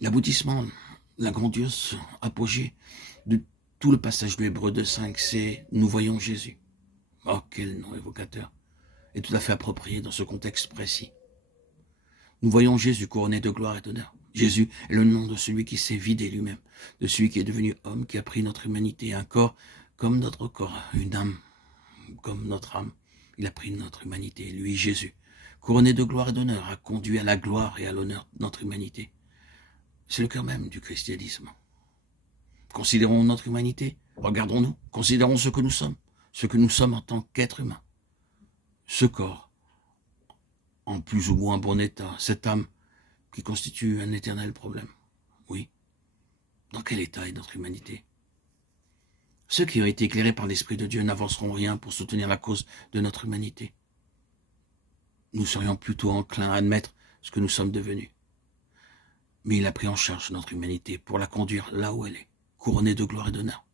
L'aboutissement, la grandiose apogée de tout le passage de Hébreux 2.5, c'est « Nous voyons Jésus ». Oh, quel nom évocateur et tout à fait approprié dans ce contexte précis. Nous voyons Jésus couronné de gloire et d'honneur. Jésus est le nom de celui qui s'est vidé lui-même, de celui qui est devenu homme, qui a pris notre humanité, un corps comme notre corps, une âme comme notre âme. Il a pris notre humanité, lui, Jésus, couronné de gloire et d'honneur, a conduit à la gloire et à l'honneur notre humanité. C'est le cœur même du christianisme. Considérons notre humanité, regardons-nous, considérons ce que nous sommes en tant qu'être humain. Ce corps, en plus ou moins bon état, cette âme qui constitue un éternel problème. Oui. Dans quel état est notre humanité? Ceux qui ont été éclairés par l'Esprit de Dieu n'avanceront rien pour soutenir la cause de notre humanité. Nous serions plutôt enclins à admettre ce que nous sommes devenus. Mais il a pris en charge notre humanité pour la conduire là où elle est, couronnée de gloire et d'honneur.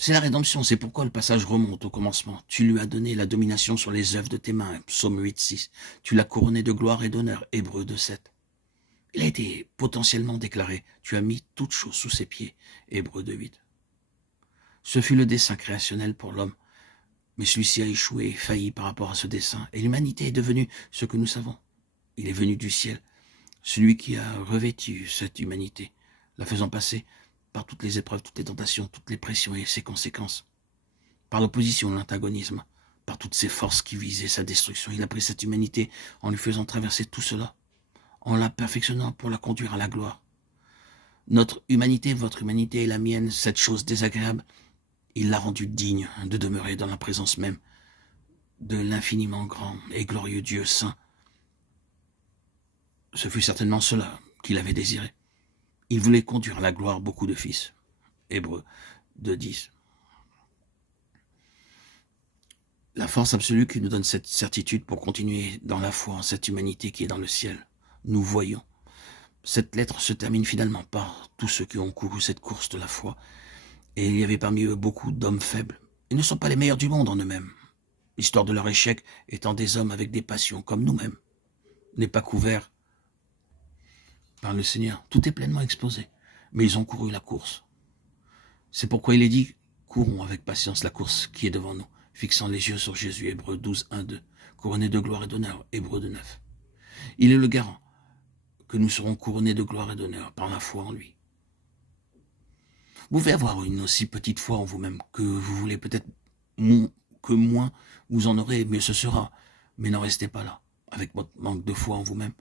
C'est la rédemption, c'est pourquoi le passage remonte au commencement. Tu lui as donné la domination sur les œuvres de tes mains, Psaume 8.6. Tu l'as couronné de gloire et d'honneur, Hébreux 2.7. Il a été potentiellement déclaré, tu as mis toutes choses sous ses pieds, Hébreux 2.8. Ce fut le dessein créationnel pour l'homme, mais celui-ci a échoué et failli par rapport à ce dessein, et l'humanité est devenue ce que nous savons. Il est venu du ciel, celui qui a revêtu cette humanité, la faisant passer par toutes les épreuves, toutes les tentations, toutes les pressions et ses conséquences, par l'opposition, l'antagonisme, par toutes ces forces qui visaient sa destruction. Il a pris cette humanité en lui faisant traverser tout cela, en la perfectionnant pour la conduire à la gloire. Notre humanité, votre humanité et la mienne, cette chose désagréable, il l'a rendue digne de demeurer dans la présence même de l'infiniment grand et glorieux Dieu saint. Ce fut certainement cela qu'il avait désiré. Il voulait conduire à la gloire beaucoup de fils. Hébreux 2.10. La force absolue qui nous donne cette certitude pour continuer dans la foi en cette humanité qui est dans le ciel. Nous voyons. Cette lettre se termine finalement par tous ceux qui ont couru cette course de la foi. Et il y avait parmi eux beaucoup d'hommes faibles. Ils ne sont pas les meilleurs du monde en eux-mêmes. L'histoire de leur échec étant des hommes avec des passions comme nous-mêmes n'est pas couvert par le Seigneur. Tout est pleinement exposé. Mais ils ont couru la course. C'est pourquoi il est dit, courons avec patience la course qui est devant nous, fixant les yeux sur Jésus, Hébreux 12.1.2, couronné de gloire et d'honneur, Hébreux 2.9. Il est le garant que nous serons couronnés de gloire et d'honneur par la foi en lui. Vous pouvez avoir une aussi petite foi en vous-même que vous voulez peut-être que moins vous en aurez, mieux ce sera. Mais n'en restez pas là, avec votre manque de foi en vous-même.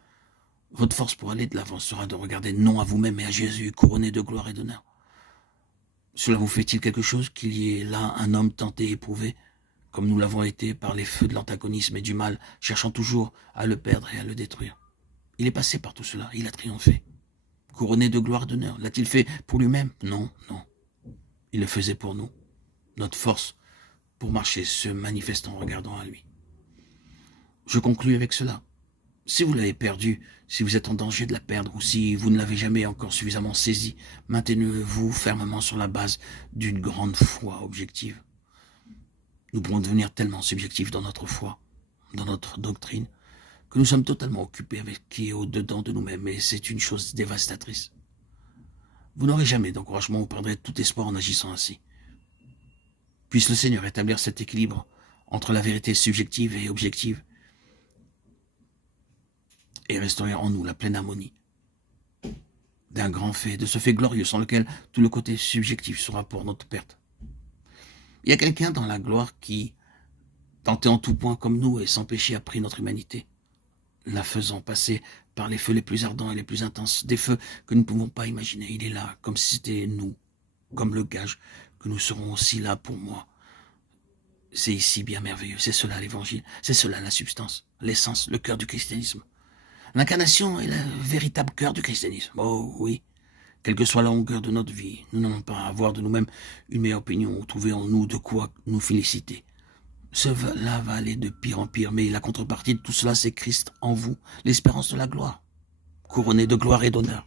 Votre force pour aller de l'avant sera de regarder non à vous-même mais à Jésus, couronné de gloire et d'honneur. Cela vous fait-il quelque chose qu'il y ait là un homme tenté, éprouvé, comme nous l'avons été par les feux de l'antagonisme et du mal, cherchant toujours à le perdre et à le détruire? Il est passé par tout cela, il a triomphé. Couronné de gloire et d'honneur, l'a-t-il fait pour lui-même? Non, non. Il le faisait pour nous. Notre force pour marcher se manifeste en regardant à lui. Je conclus avec cela. Si vous l'avez perdu, si vous êtes en danger de la perdre, ou si vous ne l'avez jamais encore suffisamment saisi, maintenez-vous fermement sur la base d'une grande foi objective. Nous pourrons devenir tellement subjectifs dans notre foi, dans notre doctrine, que nous sommes totalement occupés avec ce qui est au-dedans de nous-mêmes, et c'est une chose dévastatrice. Vous n'aurez jamais d'encouragement, vous perdrez tout espoir en agissant ainsi. Puisse le Seigneur établir cet équilibre entre la vérité subjective et objective, et restaurer en nous la pleine harmonie d'un grand fait, de ce fait glorieux sans lequel tout le côté subjectif sera pour notre perte. Il y a quelqu'un dans la gloire qui, tenté en tout point comme nous et sans péché, a pris notre humanité, la faisant passer par les feux les plus ardents et les plus intenses, des feux que nous ne pouvons pas imaginer. Il est là, comme si c'était nous, comme le gage que nous serons aussi là pour moi. C'est ici bien merveilleux, c'est cela l'évangile, c'est cela la substance, l'essence, le cœur du christianisme. L'incarnation est le véritable cœur du christianisme. Oh oui, quelle que soit la longueur de notre vie, nous n'allons pas avoir de nous-mêmes une meilleure opinion ou trouver en nous de quoi nous féliciter. Cela va aller de pire en pire, mais la contrepartie de tout cela, c'est Christ en vous, l'espérance de la gloire, couronné de gloire et d'honneur.